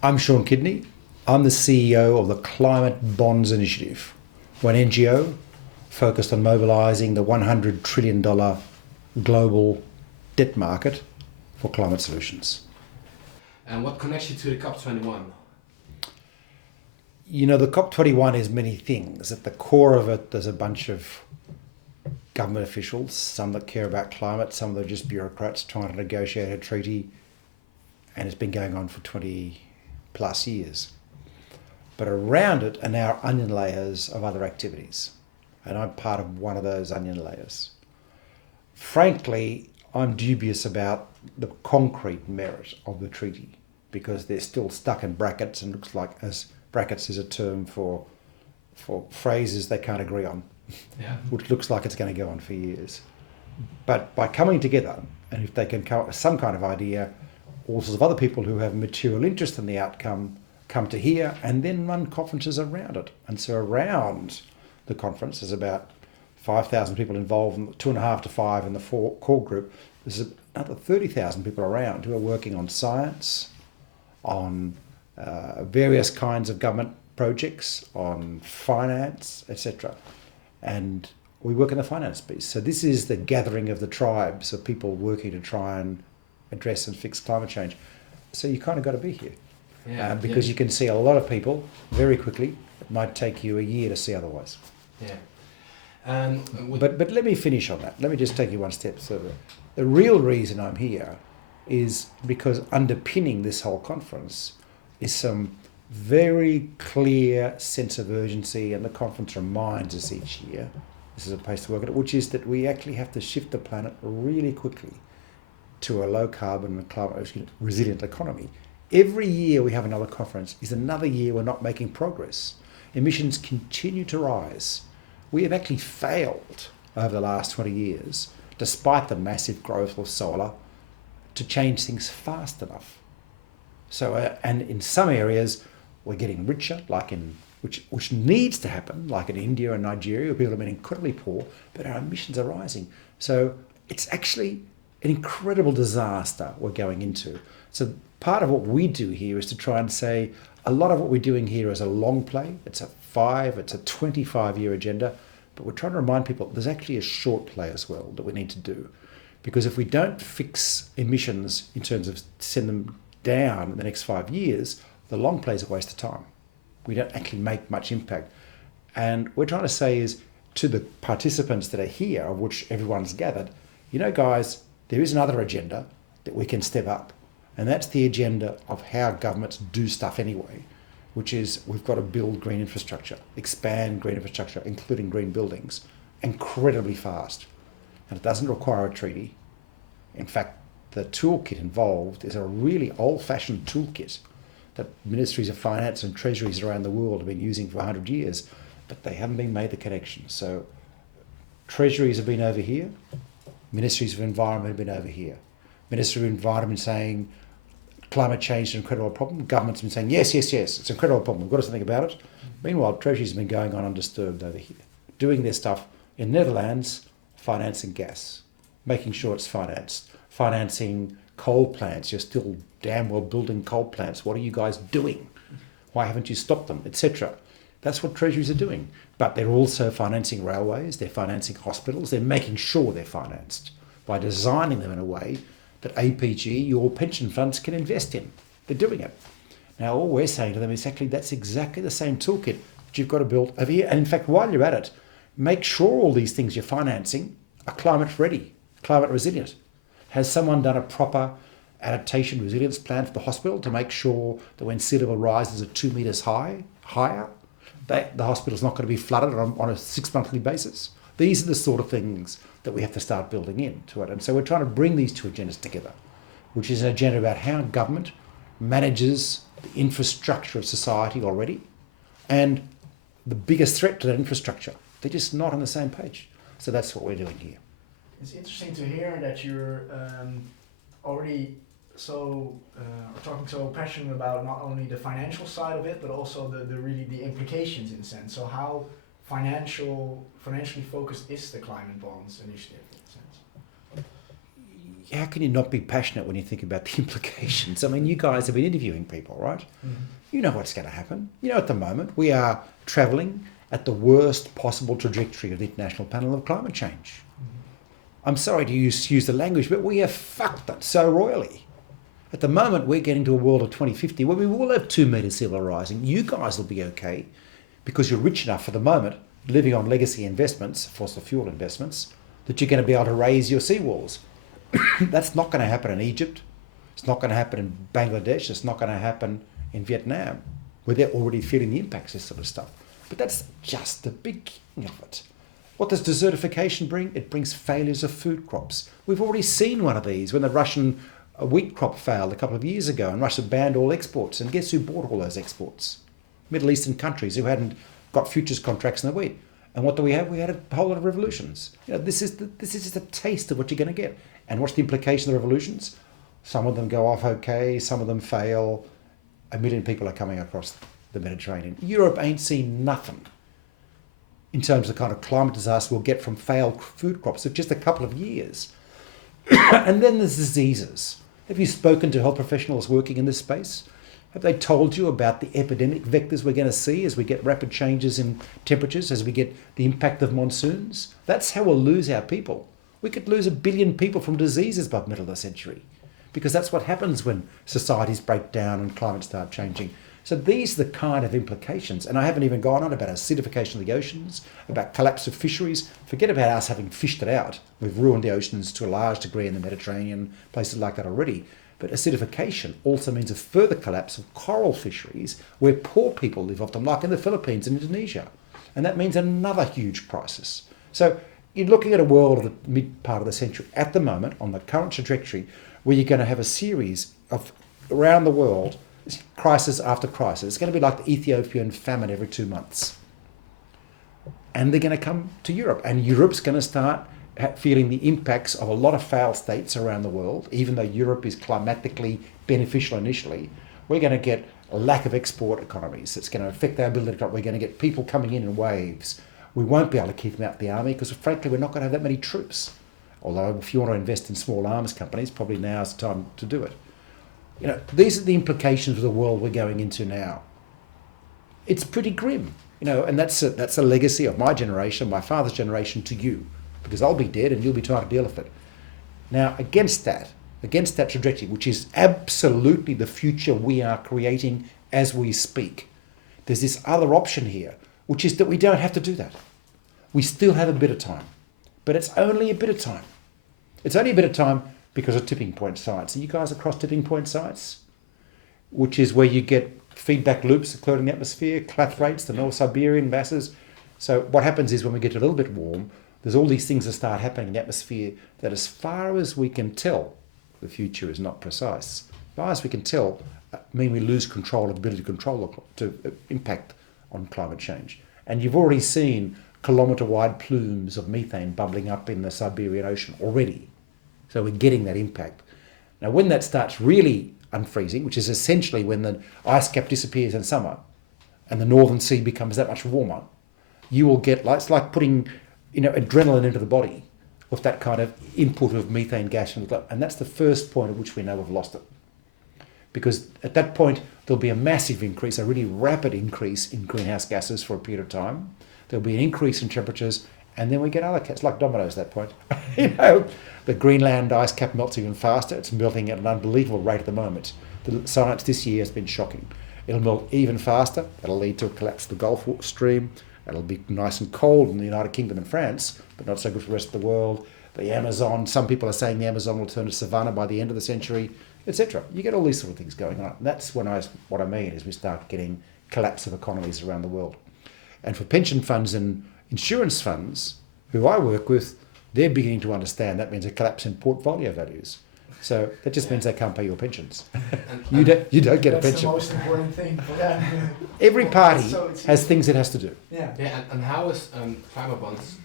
I'm Sean Kidney. I'm the CEO of the Climate Bonds Initiative, one NGO focused on mobilising the $100 trillion global debt market for climate solutions. And what connects you to the COP21? You know, the COP21 is many things. At the core of it, there's a bunch of government officials, some that care about climate, some that are just bureaucrats trying to negotiate a treaty, and it's been going on for 20 plus years. But around it are now onion layers of other activities, and I'm part of one of those onion layers. Frankly, I'm dubious about the concrete merit of the treaty because they're still stuck in brackets, and looks like as brackets is a term for phrases they can't agree on, Yeah. which looks like it's going to go on for years. But by coming together, and if they can come up with some kind of idea, all sorts of other people who have material interest in the outcome come to here and then run conferences around it. And so around the conference, there's about 5,000 people involved, 2.5 to 5 in the core group. There's another 30,000 people around who are working on science, on various kinds of government projects, on finance, etc. And we work in the finance piece. So this is the gathering of the tribes of people working to try and address and fix climate change. So you kind of got to be here. Because you can see a lot of people very quickly. It might take you a year to see otherwise. Yeah. But let me finish on that. Let me just take you one step further. The real reason I'm here is because underpinning this whole conference is some very clear sense of urgency, and the conference reminds us each year, this is a place to work at it, which is that we actually have to shift the planet really quickly to a low carbon and climate resilient economy. Every year we have another conference is another year we're not making progress. Emissions continue to rise. We have actually failed over the last 20 years, despite the massive growth of solar, to change things fast enough. So, and in some areas, we're getting richer, like in which needs to happen, like in India and Nigeria, where people have been incredibly poor, but our emissions are rising. So it's actually an incredible disaster we're going into. So part of what we do here is to try and say a lot of what we're doing here is a long play. It's a 25-year agenda, but we're trying to remind people there's actually a short play as well that we need to do. Because if we don't fix emissions in terms of send them down in the next 5 years, the long play is a waste of time. We don't actually make much impact. And what we're trying to say is to the participants that are here, of which everyone's gathered, you know, guys, there is another agenda that we can step up. And that's the agenda of how governments do stuff anyway, which is we've got to build green infrastructure, expand green infrastructure, including green buildings, incredibly fast. And it doesn't require a treaty. In fact, the toolkit involved is a really old-fashioned toolkit that ministries of finance and treasuries around the world have been using for 100 years, but they haven't been made the connection. So treasuries have been over here, ministries of environment have been over here. Ministry of Environment saying climate change is an incredible problem. Government's been saying, yes, it's an incredible problem. We've got to do something about it. Meanwhile, treasuries have been going on undisturbed over here, doing their stuff in Netherlands, financing gas, making sure it's financed, financing coal plants. You're still damn well building coal plants. What are you guys doing? Why haven't you stopped them, etc.? That's what treasuries are doing. But they're also financing railways, they're financing hospitals, they're making sure they're financed by designing them in a way that APG, your pension funds, can invest in. They're doing it. Now, all we're saying to them is that's exactly the same toolkit that you've got to build over here. And in fact, while you're at it, make sure all these things you're financing are climate ready, climate resilient. Has someone done a proper adaptation resilience plan for the hospital to make sure that when sea level rises at 2 metres higher, that the hospital's not going to be flooded on a 6-monthly basis? These are the sort of things that we have to start building into it. And so we're trying to bring these two agendas together, which is an agenda about how government manages the infrastructure of society already and the biggest threat to that infrastructure. They're just not on the same page. So that's what we're doing here. It's interesting to hear that you're already talking so passionate about not only the financial side of it, but also the implications in a sense. So how financially focused is the Climate Bonds Initiative in a sense? how can you not be passionate when you think about the implications? I mean, you guys have been interviewing people, right? Mm-hmm. You know what's going to happen. You know, at the moment, we are travelling at the worst possible trajectory of the International Panel of Climate Change. I'm sorry to use the language, but we have fucked it so royally. At the moment, we're getting to a world of 2050 where we will have 2 metres sea level rising. You guys will be okay because you're rich enough for the moment, living on legacy investments, fossil fuel investments, that you're going to be able to raise your seawalls. That's not going to happen in Egypt. It's not going to happen in Bangladesh. It's not going to happen in Vietnam, where they're already feeling the impacts of this sort of stuff. But that's just the beginning of it. What does desertification bring? It brings failures of food crops. We've already seen one of these when the Russian wheat crop failed a couple of years ago and Russia banned all exports. And guess who bought all those exports? Middle Eastern countries who hadn't got futures contracts in the wheat. And what do we have? We had a whole lot of revolutions. You know, this is just a taste of what you're going to get. And what's the implication of the revolutions? Some of them go off okay, some of them fail. 1 million people are coming across the Mediterranean. Europe ain't seen nothing in terms of the kind of climate disaster we'll get from failed food crops of just a couple of years. And then there's diseases. Have you spoken to health professionals working in this space? Have they told you about the epidemic vectors we're going to see as we get rapid changes in temperatures, as we get the impact of monsoons? That's how we'll lose our people. We could lose 1 billion people from diseases by the middle of the century, because that's what happens when societies break down and climate start changing. So these are the kind of implications. And I haven't even gone on about acidification of the oceans, about collapse of fisheries. Forget about us having fished it out. We've ruined the oceans to a large degree in the Mediterranean, places like that already. But acidification also means a further collapse of coral fisheries where poor people live off them, like in the Philippines and Indonesia. And that means another huge crisis. So you're looking at a world of the mid part of the century at the moment on the current trajectory where you're going to have a series of, around the world, crisis after crisis. It's going to be like the Ethiopian famine every 2 months. And they're going to come to Europe. And Europe's going to start feeling the impacts of a lot of failed states around the world. Even though Europe is climatically beneficial initially, we're going to get a lack of export economies. It's going to affect our ability to... We're going to get people coming in waves. We won't be able to keep them out of the army because, frankly, we're not going to have that many troops. Although if you want to invest in small arms companies, probably now's the time to do it. You know, these are the implications of the world we're going into now. It's pretty grim, you know, and that's a legacy of my generation, my father's generation to you, because I'll be dead and you'll be trying to deal with it. Now, against that trajectory, which is absolutely the future we are creating as we speak, there's this other option here, which is that we don't have to do that. We still have a bit of time, but it's only a bit of time. It's only a bit of time because of tipping point science. And you guys across tipping point science, which is where you get feedback loops occurring in the atmosphere, cleft rates, the North Siberian masses. So what happens is when we get a little bit warm, there's all these things that start happening in the atmosphere that, as far as we can tell, the future is not precise. As far as we can tell, mean we lose control of the ability to control to impact on climate change. And you've already seen kilometre-wide plumes of methane bubbling up in the Siberian Ocean already. So we're getting that impact. Now, when that starts really unfreezing, which is essentially when the ice cap disappears in summer and the Northern Sea becomes that much warmer, you will get, it's like putting, you know, adrenaline into the body with that kind of input of methane gas. And that's the first point at which we know we've lost it. Because at that point, there'll be a massive increase, a really rapid increase in greenhouse gases for a period of time. There'll be an increase in temperatures, and then we get other cats, like dominoes at that point. You know, the Greenland ice cap melts even faster. It's melting at an unbelievable rate at the moment. The science this year has been shocking. It'll melt even faster. It'll lead to a collapse of the Gulf Stream. It'll be nice and cold in the United Kingdom and France, but not so good for the rest of the world. The Amazon, some people are saying the Amazon will turn to savanna by the end of the century, etc. You get all these sort of things going on. That's what I mean is we start getting collapse of economies around the world. And for pension funds and insurance funds, who I work with, they're beginning to understand that means a collapse in portfolio values. So that just means they can't pay your pensions. You don't get a pension. That's the most important thing for them. Every party has things it has to do. Yeah. Yeah, and how is climate bonds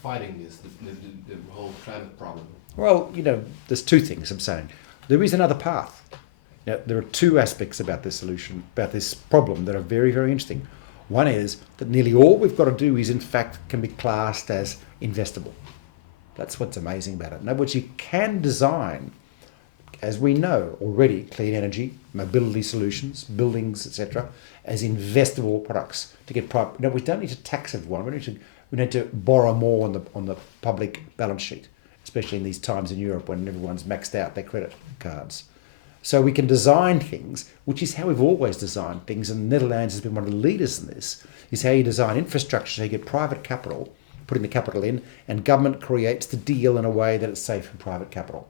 fighting this, the whole climate problem? Well, you know, there's two things I'm saying. There is another path. Now, there are two aspects about this solution, about this problem that are very, very interesting. One is that nearly all we've got to do is, in fact, can be classed as investable. That's what's amazing about it. In other words, you can design, as we know already, clean energy, mobility solutions, buildings, etc., as investable products to get private. No, we don't need to tax everyone. We need to borrow more on the public balance sheet, especially in these times in Europe when everyone's maxed out their credit cards. So we can design things, which is how we've always designed things, and the Netherlands has been one of the leaders in this, is how you design infrastructure so you get private capital, putting the capital in, and government creates the deal in a way that it's safe for private capital.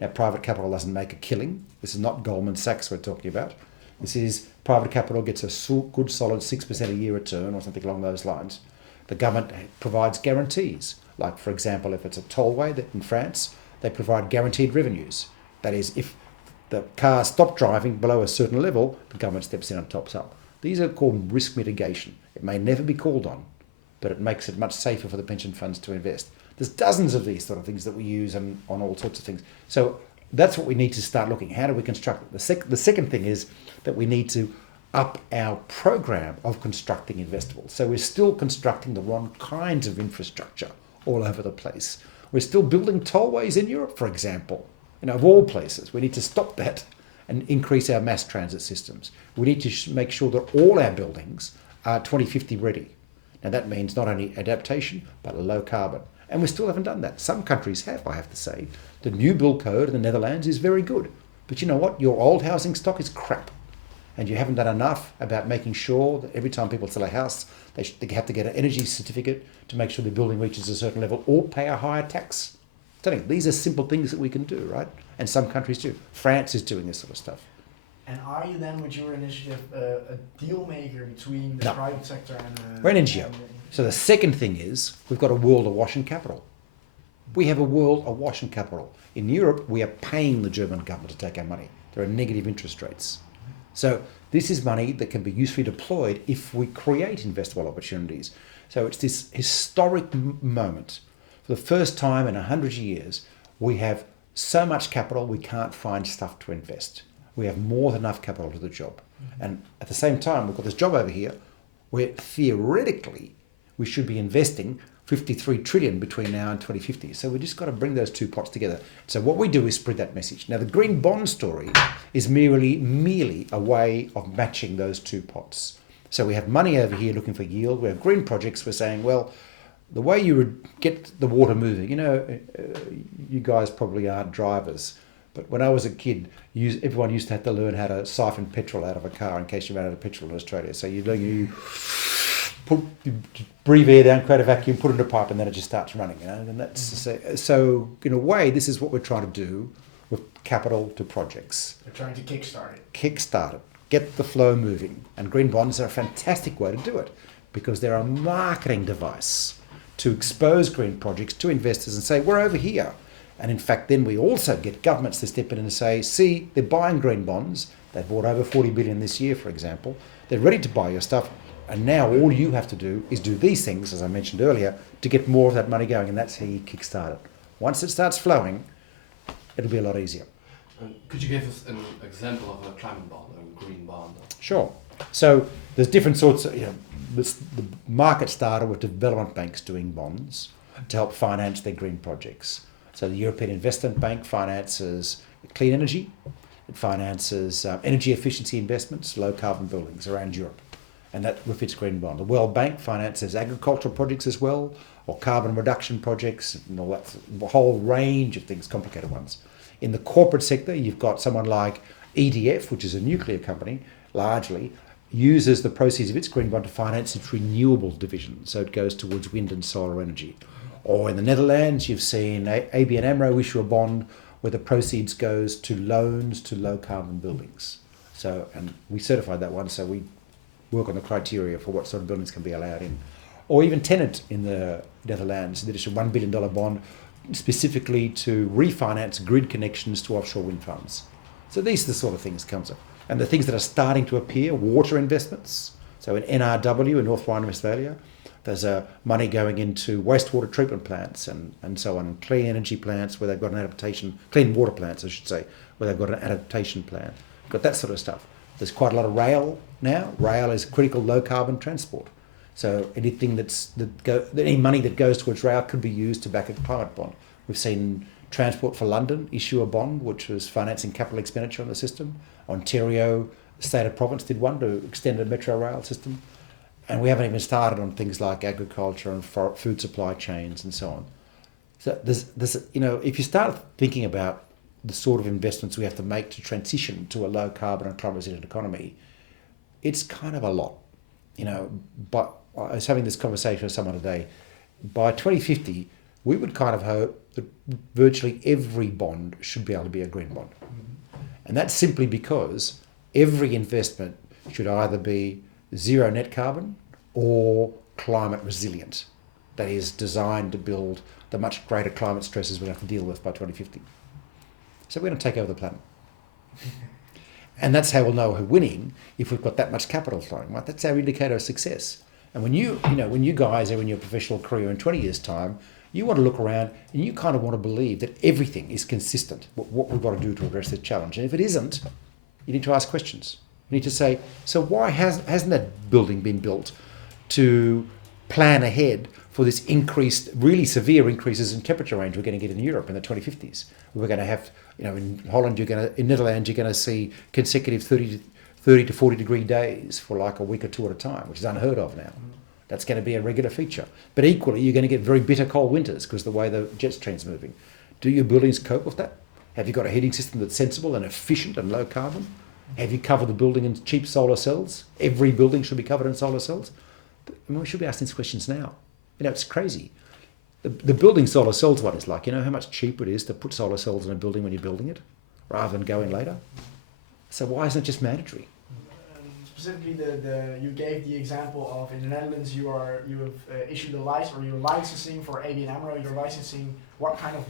Now, private capital doesn't make a killing. This is not Goldman Sachs we're talking about. This is private capital gets a good solid 6% a year return or something along those lines. The government provides guarantees. Like, for example, if it's a tollway that in France, they provide guaranteed revenues. That is, if the cars stop driving below a certain level, the government steps in and tops up. These are called risk mitigation. It may never be called on, but it makes it much safer for the pension funds to invest. There's dozens of these sort of things that we use on all sorts of things. So that's what we need to start looking. How do we construct it? The second thing is that we need to up our program of constructing investables. So we're still constructing the wrong kinds of infrastructure all over the place. We're still building tollways in Europe, for example. Of all places, we need to stop that and increase our mass transit systems. We need to make sure that all our buildings are 2050 ready. Now that means not only adaptation, but low carbon. And we still haven't done that. Some countries have, I have to say. The new build code in the Netherlands is very good. But you know what? Your old housing stock is crap. And you haven't done enough about making sure that every time people sell a house, they have to get an energy certificate to make sure the building reaches a certain level or pay a higher tax. I'm telling you, these are simple things that we can do, right? And some countries do. France is doing this sort of stuff. And are you then, with your initiative, a deal maker between the private sector and... We're an NGO. So the second thing is, we've got a world awash in capital. We have a world awash in capital. In Europe, we are paying the German government to take our money. There are negative interest rates. So this is money that can be usefully deployed if we create investable opportunities. So it's this historic moment. For the first time in 100 years, we have so much capital we can't find stuff to invest. We have more than enough capital to do the job. Mm-hmm. And at the same time, we've got this job over here where theoretically we should be investing 53 trillion between now and 2050. So we just got to bring those two pots together. So what we do is spread that message. Now the green bond story is merely a way of matching those two pots. So we have money over here looking for yield. We have green projects. We're saying, well, the way you would get the water moving, you guys probably aren't drivers, but when I was a kid, everyone used to have to learn how to siphon petrol out of a car in case you ran out of petrol in Australia. So you breathe air down, create a vacuum, put it in a pipe, and then it just starts running. And that's so in a way, this is what we're trying to do with capital to projects. We're trying to kickstart it. Kickstart it, get the flow moving, and green bonds are a fantastic way to do it because they're a marketing device to expose green projects to investors and say, we're over here. And in fact, then we also get governments to step in and say, see, they're buying green bonds. They bought over 40 billion this year, for example. They're ready to buy your stuff. And now all you have to do is do these things, as I mentioned earlier, to get more of that money going. And that's how you kickstart it. Once it starts flowing, it'll be a lot easier. Could you give us an example of a climate bond, a green bond? Sure. So there's different sorts of, the market started with development banks doing bonds to help finance their green projects. So the European Investment Bank finances clean energy. It finances energy efficiency investments, low carbon buildings around Europe. And that with its green bond. The World Bank finances agricultural projects as well, or carbon reduction projects, and all that, a whole range of things, complicated ones. In the corporate sector, you've got someone like EDF, which is a nuclear company, largely, uses the proceeds of its green bond to finance its renewable division. So it goes towards wind and solar energy. Or in the Netherlands, you've seen ABN AMRO issue a bond where the proceeds goes to loans to low carbon buildings. So, and we certified that one, so we work on the criteria for what sort of buildings can be allowed in. Or even Tenant in the Netherlands, they issued a $1 billion bond specifically to refinance grid connections to offshore wind farms. So these are the sort of things that comes up. And the things that are starting to appear, water investments. So in NRW in North Rhine-Westphalia, there's money going into wastewater treatment plants and so on, clean energy plants where they've got an adaptation, clean water plants, I should say, where they've got an adaptation plan. Got that sort of stuff. There's quite a lot of rail now. Rail is critical low carbon transport. So anything any money that goes towards rail could be used to back a climate bond. We've seen Transport for London issue a bond which was financing capital expenditure on the system. Ontario, state of province, did one to extend a metro rail system. And we haven't even started on things like agriculture and food supply chains and so on. So there's if you start thinking about the sort of investments we have to make to transition to a low carbon and climate resilient economy, it's kind of a lot. But I was having this conversation with someone today. By 2050, we would kind of hope that virtually every bond should be able to be a green bond. And that's simply because every investment should either be zero net carbon or climate resilient. That is designed to build the much greater climate stresses we're going to have to deal with by 2050. So we're going to take over the planet. And that's how we'll know we're winning, if we've got that much capital flowing, right? That's our indicator of success. And when you guys are in your professional career in 20 years' time, you want to look around and you kind of want to believe that everything is consistent, what we've got to do to address this challenge. And if it isn't, you need to ask questions. You need to say, so why hasn't that building been built to plan ahead for this really severe increases in temperature range we're going to get in Europe in the 2050s? We're going to have, in Holland, in Netherlands, you're going to see consecutive 30 to 40 degree days for like a week or two at a time, which is unheard of now. That's going to be a regular feature. But equally, you're going to get very bitter cold winters because the way the jet stream's moving. Do your buildings cope with that? Have you got a heating system that's sensible and efficient and low carbon? Have you covered the building in cheap solar cells? Every building should be covered in solar cells. We should be asking these questions now. It's crazy. The building solar cells one is like, how much cheaper it is to put solar cells in a building when you're building it rather than going later? So why isn't it just mandatory? Specifically, you gave the example of in the Netherlands you have issued a license, or you're licensing for ABN AMRO. You're licensing what kind of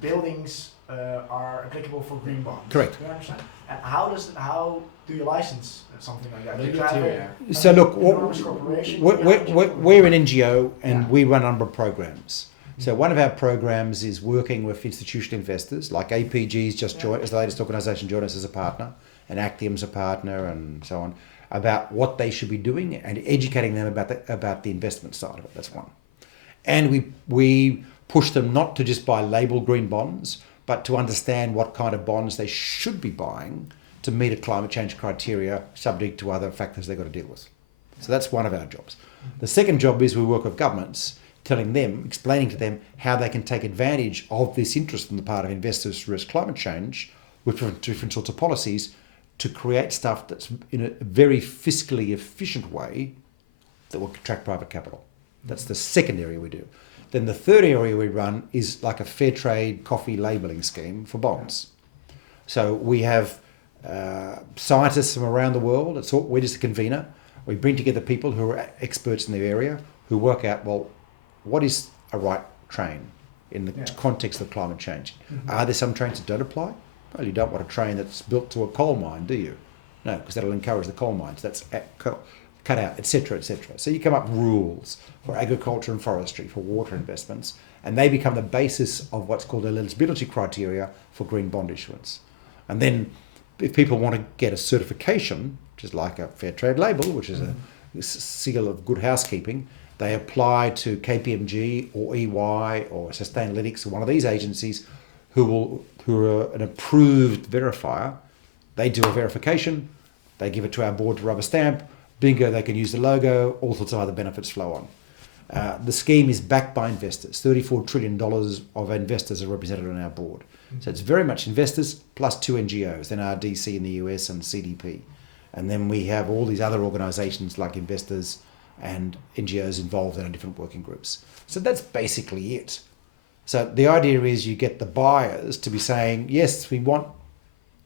buildings are applicable for green bonds. Correct. Do you understand? And how do you license something like that? Do you have So look, we're an NGO and we run a number of programs. So one of our programs is working with institutional investors, like APG's just joined as the latest organisation, joined us as a partner, and Actium's a partner, and so on, about what they should be doing and educating them about the investment side of it. That's one. And we push them not to just buy labelled green bonds, but to understand what kind of bonds they should be buying to meet a climate change criteria subject to other factors they've got to deal with. So that's one of our jobs. The second job is we work with governments, explaining to them how they can take advantage of this interest on the part of investors to address climate change with different sorts of policies to create stuff that's in a very fiscally efficient way that will attract private capital. That's the second area we do. Then the third area we run is like a fair trade coffee labelling scheme for bonds. So we have scientists from around the world. We're just a convener. We bring together people who are experts in their area who work out, well, what is a right train in the context of climate change? Mm-hmm. Are there some trains that don't apply? Well, you don't want a train that's built to a coal mine, do you? No, because that'll encourage the coal mines. That's cut out, etc., etc. So you come up with rules for agriculture and forestry, for water investments, and they become the basis of what's called eligibility criteria for green bond issuance. And then if people want to get a certification, which is like a fair trade label, which is a seal of good housekeeping, they apply to KPMG or EY or Sustainalytics or one of these agencies who are an approved verifier. They do a verification, they give it to our board to rubber stamp, bingo, they can use the logo, all sorts of other benefits flow on. The scheme is backed by investors. $34 trillion of investors are represented on our board. So it's very much investors plus two NGOs, NRDC in the US and CDP. And then we have all these other organisations like investors and NGOs involved in our different working groups. So that's basically it. So the idea is you get the buyers to be saying, yes, we want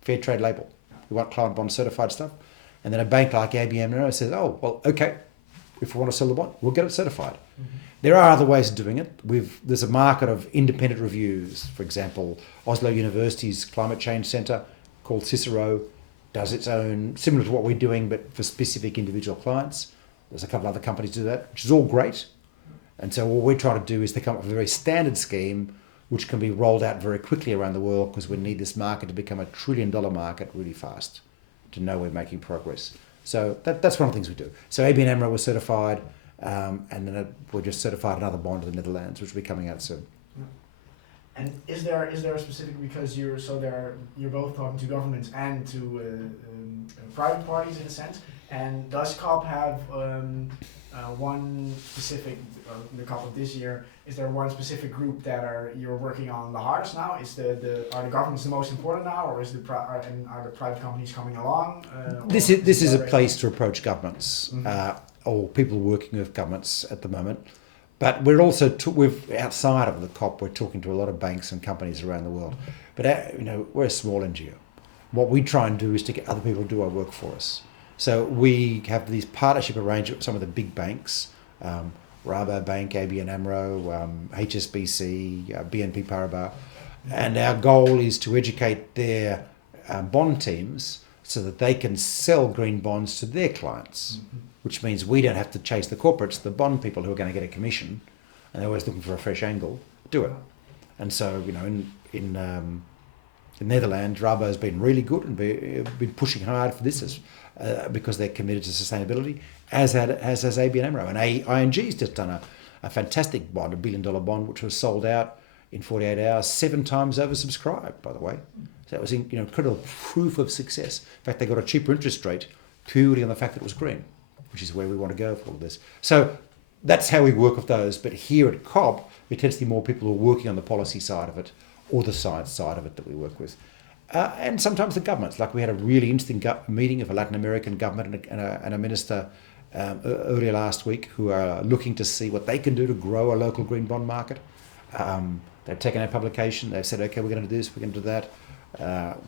fair trade label. We want climate bond certified stuff. And then a bank like ABN AMRO says, oh, well, okay, if we want to sell the bond, we'll get it certified. Mm-hmm. There are other ways of doing it. There's a market of independent reviews. For example, Oslo University's Climate Change Centre, called Cicero, does its own, similar to what we're doing, but for specific individual clients. There's a couple other companies do that, which is all great. And so what we're trying to do is to come up with a very standard scheme which can be rolled out very quickly around the world, because we need this market to become $1 trillion market really fast to know we're making progress. So that's one of the things we do. So ABN AMRO was certified, and then we just certified another bond in the Netherlands, which will be coming out soon. And is there a specific, because you're both talking to governments and to private parties in a sense, and does COP have one specific, the COP of this year, is there one specific group that you're working on the hardest now? Are the governments the most important now, or are the private companies coming along? This is a place to approach governments, or people working with governments at the moment. But we're also outside of the COP. We're talking to a lot of banks and companies around the world. But we're a small NGO. What we try and do is to get other people to do our work for us. So we have these partnership arrangements with some of the big banks, Rabobank, ABN AMRO, HSBC, BNP Paribas, and our goal is to educate their bond teams so that they can sell green bonds to their clients. Which means we don't have to chase the corporates, the bond people who are going to get a commission, and they're always looking for a fresh angle, do it. And so, in the Netherlands, Rabo has been really good and been pushing hard for this because they're committed to sustainability, as has ABN AMRO. And ING's just done a fantastic bond, $1 billion bond, which was sold out in 48 hours, 7 times oversubscribed, by the way. So that was incredible proof of success. In fact, they got a cheaper interest rate purely on the fact that it was green, which is where we want to go for all this. So that's how we work with those. But here at COP, it tends to be more people who are working on the policy side of it or the science side of it that we work with. And sometimes the governments. Like we had a really interesting meeting of a Latin American government and a minister earlier last week who are looking to see what they can do to grow a local green bond market. They've taken our publication. They've said, okay, we're going to do this, we're going to do that.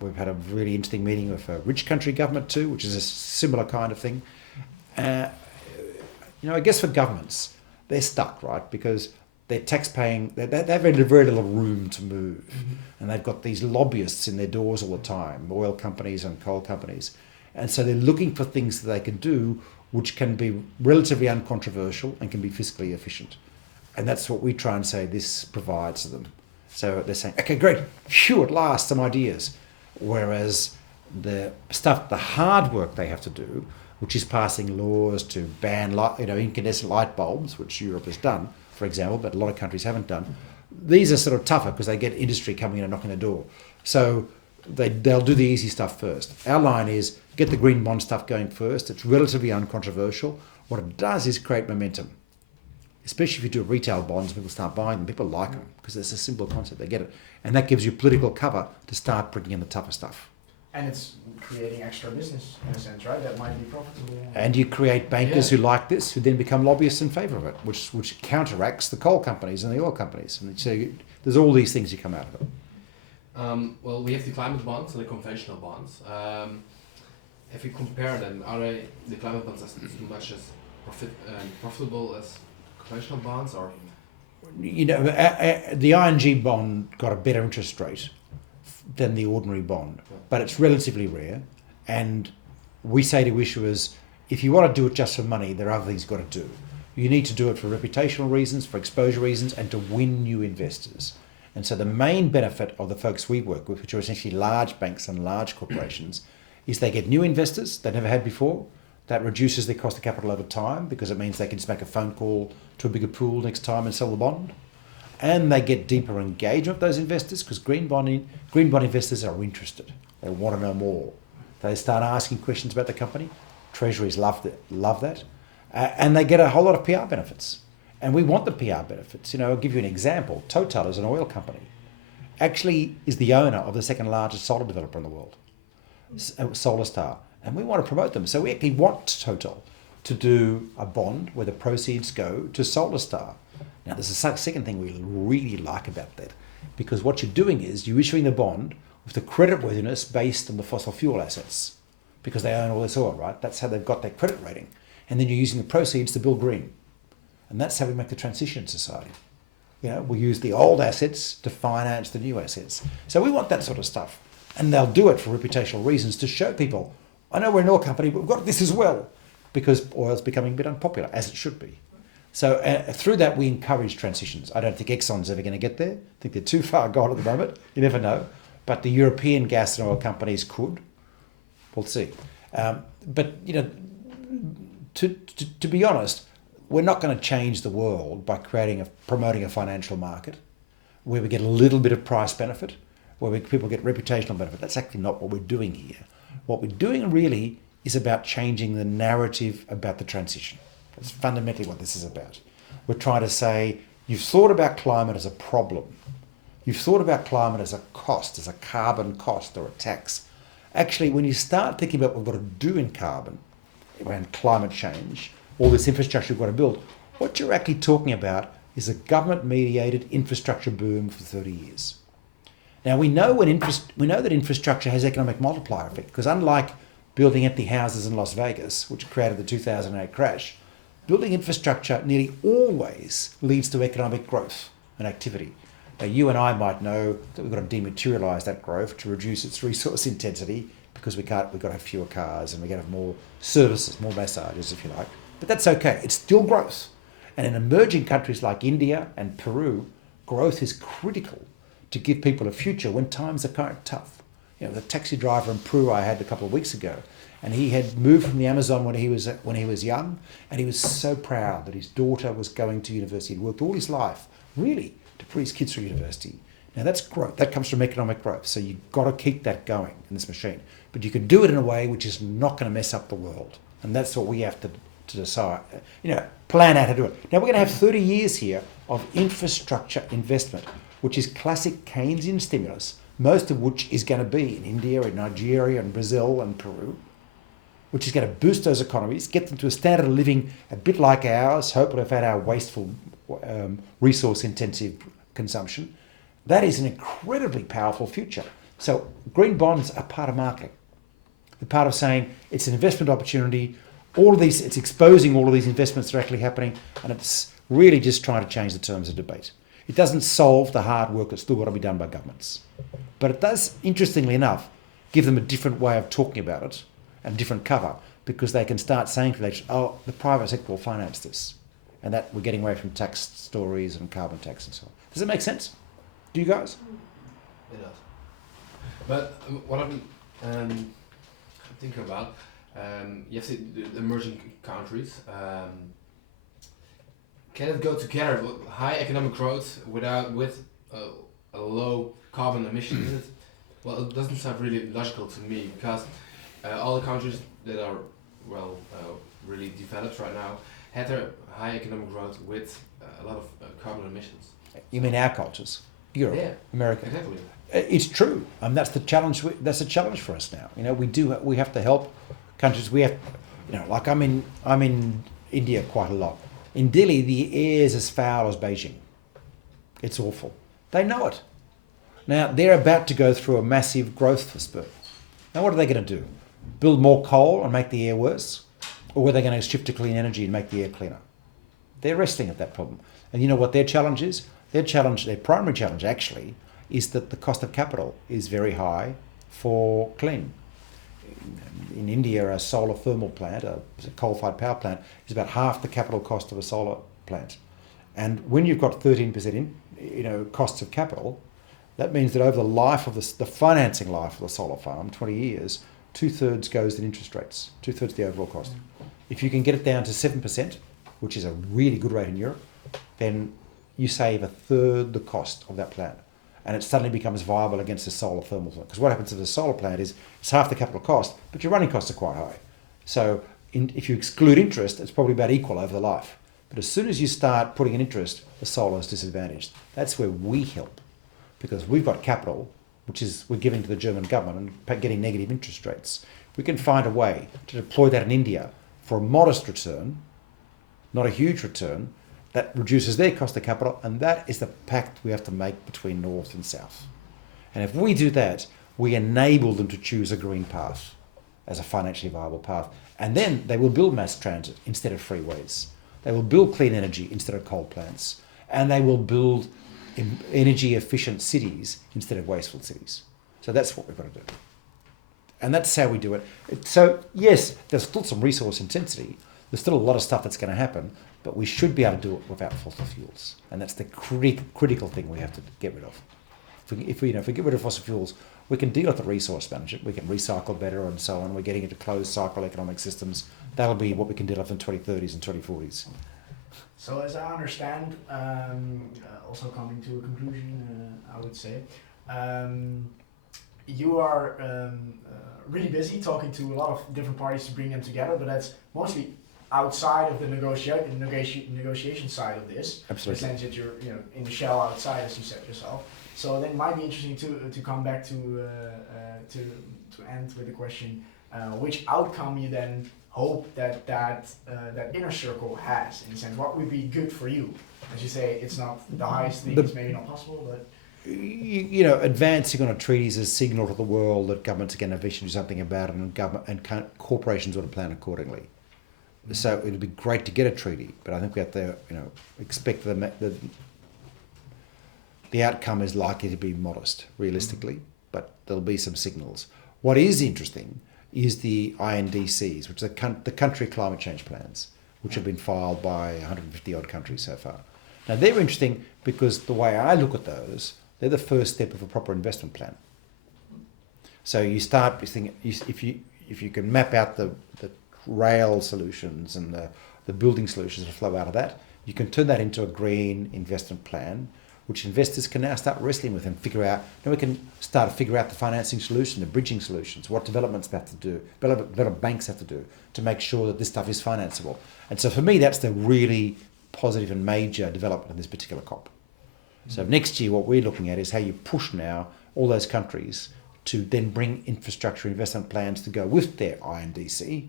We've had a really interesting meeting with a rich country government too, which is a similar kind of thing. I guess for governments, they're stuck, right? Because they're tax-paying, they've had very little room to move. And they've got these lobbyists in their doors all the time, oil companies and coal companies. And so they're looking for things that they can do which can be relatively uncontroversial and can be fiscally efficient. And that's what we try and say this provides to them. So they're saying, okay, great, phew, at last, some ideas. Whereas the hard work they have to do, which is passing laws to ban incandescent light bulbs, which Europe has done, for example, but a lot of countries haven't done. These are sort of tougher because they get industry coming in and knocking the door. So they'll do the easy stuff first. Our line is get the green bond stuff going first. It's relatively uncontroversial. What it does is create momentum. Especially if you do retail bonds, people start buying them. People like them because it's a simple concept. They get it. And that gives you political cover to start bringing in the tougher stuff. And it's creating extra business in a sense, right? That might be profitable. And you create bankers who like this, who then become lobbyists in favour of it, which counteracts the coal companies and the oil companies. And so there's all these things that come out of it. Well, we have the climate bonds and the conventional bonds. If we compare them, are the climate bonds as much as profitable as conventional bonds, or? The ING bond got a better interest rate than the ordinary bond, but it's relatively rare. And we say to issuers, if you want to do it just for money, there are other things you've got to do. You need to do it for reputational reasons, for exposure reasons, and to win new investors. And so the main benefit of the folks we work with, which are essentially large banks and large corporations, is they get new investors they never had before. That reduces their cost of capital over time because it means they can just make a phone call to a bigger pool next time and sell the bond. And they get deeper engagement with those investors because green bond investors are interested. They want to know more. They start asking questions about the company. Treasuries love that. And they get a whole lot of PR benefits. And we want the PR benefits. I'll give you an example. Total is an oil company. Actually is the owner of the second largest solar developer in the world, SolarStar. And we want to promote them. So we actually want Total to do a bond where the proceeds go to SolarStar. Now, there's a second thing we really like about that, because what you're doing is you're issuing the bond with the creditworthiness based on the fossil fuel assets, because they own all this oil, right? That's how they've got their credit rating. And then you're using the proceeds to build green. And that's how we make the transition in society. We use the old assets to finance the new assets. So we want that sort of stuff. And they'll do it for reputational reasons to show people, I know we're an oil company, but we've got this as well, because oil's becoming a bit unpopular, as it should be. So through that, we encourage transitions. I don't think Exxon's ever going to get there. I think they're too far gone at the moment. You never know. But the European gas and oil companies could. We'll see. But to be honest, we're not going to change the world by promoting a financial market. where we get a little bit of price benefit, where people get reputational benefit. That's actually not what we're doing here. What we're doing really is about changing the narrative about the transition. That's fundamentally what this is about. We're trying to say, you've thought about climate as a problem. You've thought about climate as a cost, as a carbon cost or a tax. Actually, when you start thinking about what we've got to do in carbon, around climate change, all this infrastructure we've got to build, what you're actually talking about is a government-mediated infrastructure boom for 30 years. Now, we know that infrastructure has economic multiplier effect, because unlike building empty houses in Las Vegas, which created the 2008 crash, building infrastructure nearly always leads to economic growth and activity. Now, you and I might know that we've got to dematerialise that growth to reduce its resource intensity, because we've got to have fewer cars and we've got to have more services, more massages, if you like. But that's okay. It's still growth. And in emerging countries like India and Peru, growth is critical to give people a future when times are kind of tough. You know, the taxi driver in Peru I had a couple of weeks ago, and he had moved from the Amazon when he was young, and he was so proud that his daughter was going to university. He'd worked all his life, really, to put his kids through university. Now that's growth. That comes from economic growth. So you've got to keep that going in this machine. But you can do it in a way which is not going to mess up the world. And that's what we have to decide, plan out how to do it. Now we're going to have 30 years here of infrastructure investment, which is classic Keynesian stimulus, most of which is going to be in India and Nigeria and Brazil and Peru, which is going to boost those economies, get them to a standard of living a bit like ours, hopefully without our wasteful, resource-intensive consumption. That is an incredibly powerful future. So green bonds are part of marketing. They're part of saying it's an investment opportunity. All of these, it's exposing all of these investments that are actually happening, and it's really just trying to change the terms of debate. It doesn't solve the hard work that's still got to be done by governments. But it does, interestingly enough, give them a different way of talking about it and different cover, because they can start saying to them, oh, the private sector will finance this. And that we're getting away from tax stories and carbon tax and so on. Does that make sense? Do you guys? It does. But what I've been thinking about, you have the emerging countries. Can it go together with high economic growth with a low carbon emission? Well, it doesn't sound really logical to me, because all the countries that are really developed right now had their high economic growth with a lot of carbon emissions. You mean our cultures? Europe, yeah, America. Exactly. It's true. That's the challenge. That's a challenge for us now. We have to help countries. We have, like I'm in India quite a lot. In Delhi, the air is as foul as Beijing. It's awful. They know it. Now they're about to go through a massive growth spurt. Now what are they going to do? Build more coal and make the air worse, or are they going to shift to clean energy and make the air cleaner? They're wrestling at that problem. And you know what their challenge is? Their primary challenge actually, is that the cost of capital is very high for clean. In India, a solar thermal plant, a coal-fired power plant, is about half the capital cost of a solar plant. And when you've got 13% costs of capital, that means that over the life of the financing life of the solar farm, 20 years, 2/3 goes in interest rates, 2/3 the overall cost. If you can get it down to 7%, which is a really good rate in Europe, then you save 1/3 the cost of that plant. And it suddenly becomes viable against a solar thermal plant. Because what happens with a solar plant is it's half the capital cost, but your running costs are quite high. So if you exclude interest, it's probably about equal over the life. But as soon as you start putting in interest, the solar is disadvantaged. That's where we help, because we've got capital, which is we're giving to the German government and getting negative interest rates. We can find a way to deploy that in India for a modest return, not a huge return, that reduces their cost of capital, and that is the pact we have to make between North and South. And if we do that, we enable them to choose a green path as a financially viable path. And then they will build mass transit instead of freeways. They will build clean energy instead of coal plants. And they will build energy efficient cities instead of wasteful cities. So that's what we've got to do. And that's how we do it. So yes, there's still some resource intensity. There's still a lot of stuff that's going to happen, but we should be able to do it without fossil fuels. And that's the critical thing we have to get rid of. If we get rid of fossil fuels, we can deal with the resource management. We can recycle better and so on. We're getting into closed cycle economic systems. That'll be what we can deal with in 2030s and 2040s. So as I understand, also coming to a conclusion, I would say, you are really busy talking to a lot of different parties to bring them together, but that's mostly outside of the negotiation side of this. Absolutely. In the sense that you're in the shell outside, as you said yourself. So then it might be interesting to come back to end with the question, which outcome you then hope that inner circle has, in a sense. What would be good for you? As you say, it's not the highest thing, it's maybe not possible, but advancing on a treaty is a signal to the world that governments are going to eventually do something about it, and corporations ought to plan accordingly. So it'd be great to get a treaty, but I think we have to, expect the outcome is likely to be modest, realistically, but there'll be some signals. What is interesting is the INDCs, which are the country climate change plans, which have been filed by 150 odd countries so far. Now they're interesting because the way I look at those, they're the first step of a proper investment plan. So you start thinking, if you can map out the rail solutions and the building solutions that flow out of that, you can turn that into a green investment plan, which investors can now start wrestling with and figure out. Now we can start to figure out the financing solution, the bridging solutions, what developments have to do, development banks have to do to make sure that this stuff is financeable. And so for me, that's the really positive and major development in this particular COP. So next year, what we're looking at is how you push now all those countries to then bring infrastructure investment plans to go with their INDC,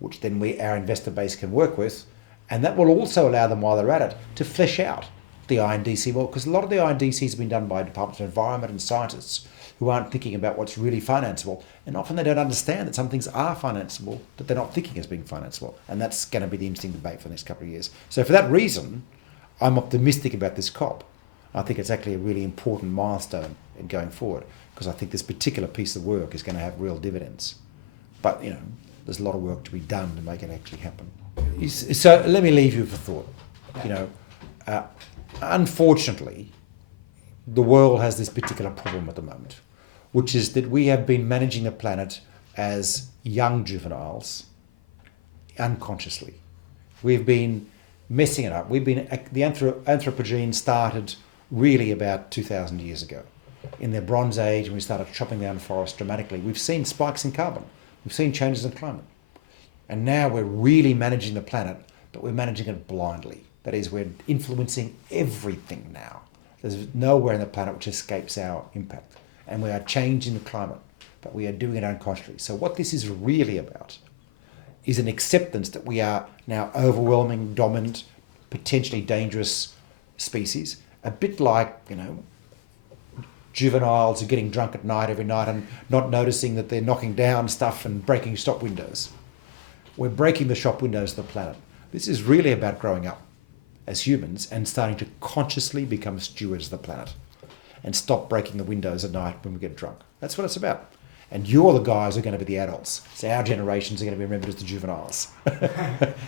which then our investor base can work with. And that will also allow them, while they're at it, to flesh out the INDC well, because a lot of the INDCs have been done by departments of environment and scientists who aren't thinking about what's really financeable, and often they don't understand that some things are financeable that they're not thinking as being financeable, and that's going to be the interesting debate for the next couple of years. So for that reason, I'm optimistic about this COP. I think it's actually a really important milestone in going forward, because I think this particular piece of work is going to have real dividends. But there's a lot of work to be done to make it actually happen. So let me leave you with a thought. Unfortunately, the world has this particular problem at the moment, which is that we have been managing the planet as young juveniles unconsciously. We've been messing it up. The Anthropocene started really about 2,000 years ago. In the Bronze Age, when we started chopping down forests dramatically, we've seen spikes in carbon. We've seen changes in climate. And now we're really managing the planet, but we're managing it blindly. That is, we're influencing everything now. There's nowhere on the planet which escapes our impact. And we are changing the climate, but we are doing it unconsciously. So what this is really about is an acceptance that we are now overwhelming, dominant, potentially dangerous species. A bit like, juveniles are getting drunk at night every night and not noticing that they're knocking down stuff and breaking shop windows. We're breaking the shop windows of the planet. This is really about growing up as humans and starting to consciously become stewards of the planet and stop breaking the windows at night when we get drunk. That's what it's about. And you're the guys who are going to be the adults. So our generations are going to be remembered as the juveniles.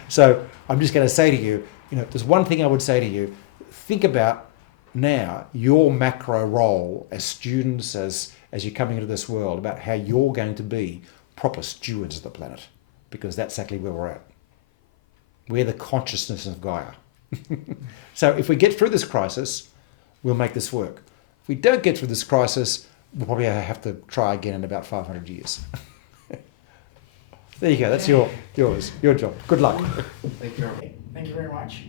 So I'm just going to say to you, there's one thing I would say to you. Think about now your macro role as students, as you're coming into this world, about how you're going to be proper stewards of the planet, because that's exactly where we're at. We're the consciousness of Gaia. So if we get through this crisis, we'll make this work. If we don't get through this crisis, we'll probably have to try again in about 500 years. There you go. That's your job. Good luck. Thank you. Thank you very much.